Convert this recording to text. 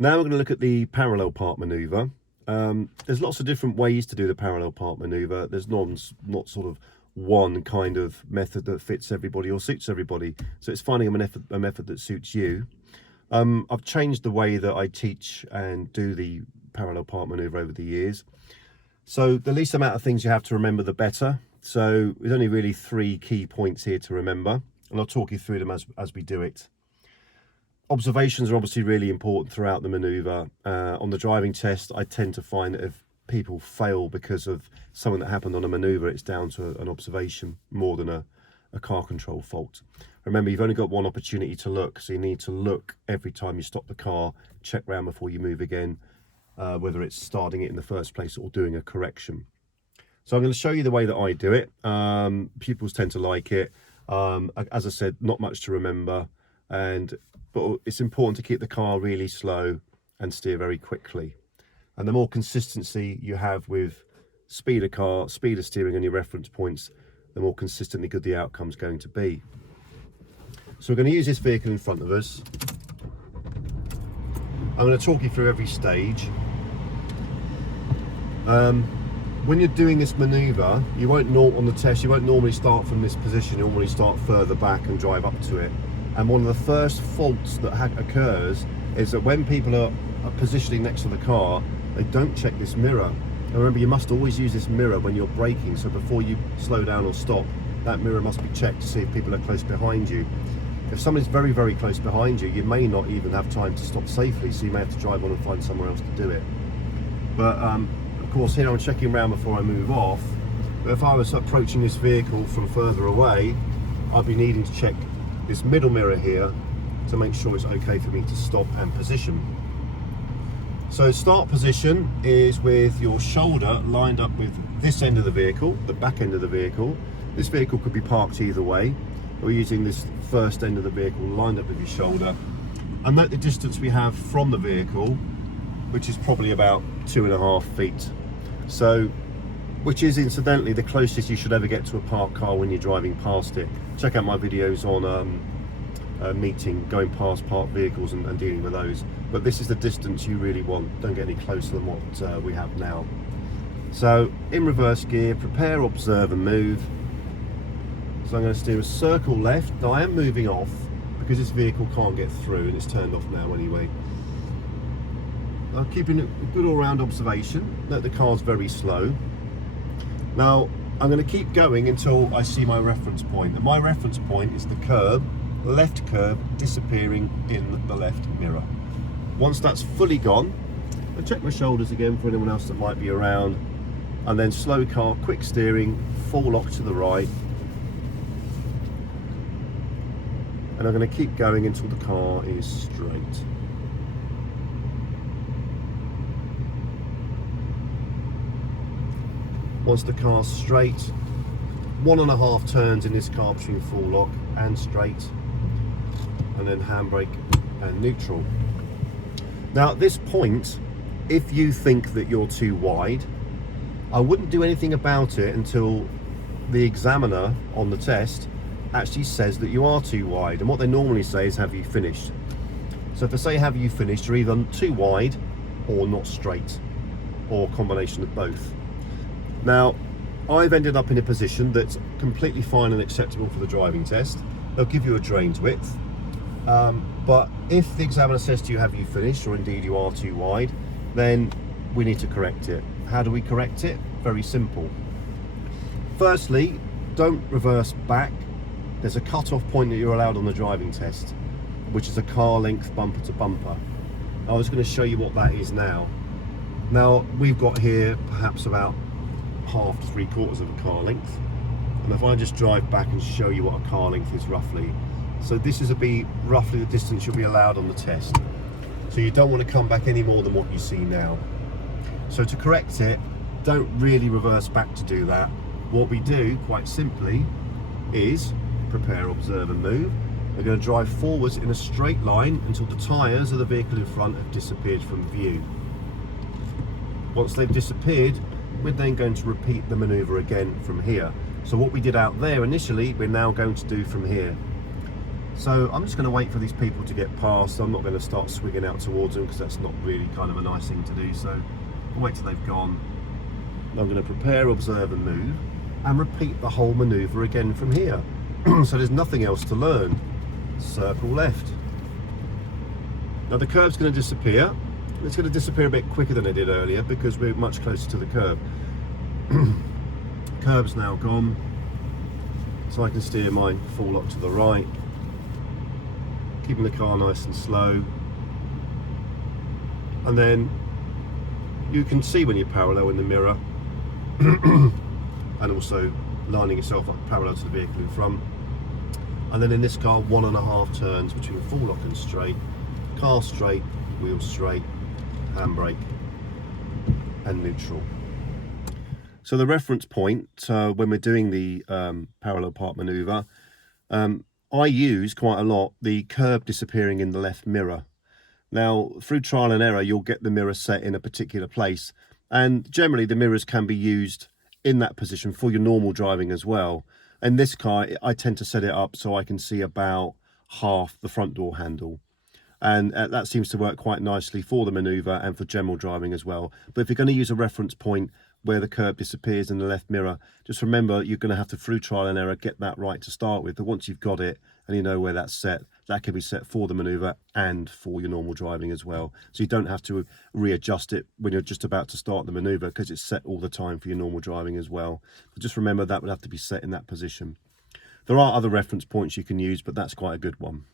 Now we're going to look at the parallel park maneuver. There's lots of different ways to do the parallel park maneuver. There's not sort of one kind of method that fits everybody or suits everybody. So it's finding a method that suits you. I've changed the way that I teach and do the parallel park maneuver over the years. So the least amount of things you have to remember, the better. So there's only really 3 key points here to remember, and I'll talk you through them as we do it. Observations are obviously really important throughout the maneuver. On the driving test, I tend to find that if people fail because of something that happened on a maneuver, it's down to an observation more than a car control fault. Remember, you've only got one opportunity to look, so you need to look every time you stop the car, check round before you move again, whether it's starting it in the first place or doing a correction. So I'm going to show you the way that I do it. Pupils tend to like it. As I said, not much to remember, but it's important to keep the car really slow and steer very quickly. And the more consistency you have with speed of steering and your reference points, the more consistently good the outcome's going to be. So we're going to use this vehicle in front of us. I'm going to talk you through every stage. When you're doing this maneuver, on the test, you won't normally start from this position. You'll normally start further back and drive up to it. And one of the first faults that occurs is that when people are positioning next to the car, they don't check this mirror. And remember, you must always use this mirror when you're braking. So before you slow down or stop, that mirror must be checked to see if people are close behind you. If somebody's very, very close behind you, you may not even have time to stop safely, so you may have to drive on and find somewhere else to do it. But of course, here I'm checking around before I move off. But if I was approaching this vehicle from further away, I'd be needing to check this middle mirror here to make sure it's okay for me to stop and position. So start position is with your shoulder lined up with this end of the vehicle, the back end of the vehicle. This vehicle could be parked either way. We're using this first end of the vehicle lined up with your shoulder. And note the distance we have from the vehicle, which is probably about 2.5 feet. So, which is incidentally the closest you should ever get to a parked car when you're driving past it. Check out my videos on going past parked vehicles and dealing with those. But this is the distance you really want. Don't get any closer than what we have now. So in reverse gear, prepare, observe and move. So I'm going to steer a circle left. Now I am moving off because this vehicle can't get through and it's turned off now anyway. I'm keeping a good all-round observation. Note the car's very slow. Now I'm going to keep going until I see my reference point, and my reference point is the curb, left curb disappearing in the left mirror. Once that's fully gone, I'll check my shoulders again for anyone else that might be around, and then slow car, quick steering, full lock to the right, and I'm going to keep going until the car is straight. Once the car's straight, 1.5 turns in this car between full lock and straight, and then handbrake and neutral. Now at this point, if you think that you're too wide, I wouldn't do anything about it until the examiner on the test actually says that you are too wide. And what they normally say is, have you finished? So if they say have you finished, you're either too wide or not straight, or a combination of both. Now, I've ended up in a position that's completely fine and acceptable for the driving test. They'll give you a drains width. But if the examiner says to you, have you finished, or indeed you are too wide, then we need to correct it. How do we correct it? Very simple. Firstly, don't reverse back. There's a cut-off point that you're allowed on the driving test, which is a car length bumper to bumper. I was going to show you what that is now. Now, we've got here perhaps about 1/2 to 3/4 of a car length, and if I just drive back and show you what a car length is roughly, so this is roughly the distance you'll be allowed on the test. So you don't want to come back any more than what you see now. So to correct it, don't really reverse back to do that. What we do, quite simply, is prepare, observe and move. We're going to drive forwards in a straight line until the tyres of the vehicle in front have disappeared from view. Once they've disappeared, we're then going to repeat the maneuver again from here. So what we did out there initially, we're now going to do from here. So I'm just going to wait for these people to get past. I'm not going to start swigging out towards them because that's not really kind of a nice thing to do. So I'll wait till they've gone. I'm going to prepare, observe and move and repeat the whole manoeuvre again from here. So there's nothing else to learn. Circle left. Now the curb's going to disappear. It's going to disappear a bit quicker than it did earlier because we're much closer to the curb. Curb's now gone. So I can steer my full lock to the right, keeping the car nice and slow. And then you can see when you're parallel in the mirror and also lining yourself up parallel to the vehicle in front. And then in this car, 1.5 turns between full lock and straight, car straight, wheel straight, handbrake and neutral. So the reference point when we're doing the parallel park manoeuvre, I use quite a lot the curb disappearing in the left mirror. Now, through trial and error, you'll get the mirror set in a particular place. And generally, the mirrors can be used in that position for your normal driving as well. In this car, I tend to set it up so I can see about half the front door handle. And that seems to work quite nicely for the manoeuvre and for general driving as well. But if you're going to use a reference point where the curb disappears in the left mirror, just remember you're going to have to, through trial and error, get that right to start with. But once you've got it and you know where that's set, that can be set for the manoeuvre and for your normal driving as well. So you don't have to readjust it when you're just about to start the manoeuvre because it's set all the time for your normal driving as well. But just remember that would have to be set in that position. There are other reference points you can use, but that's quite a good one.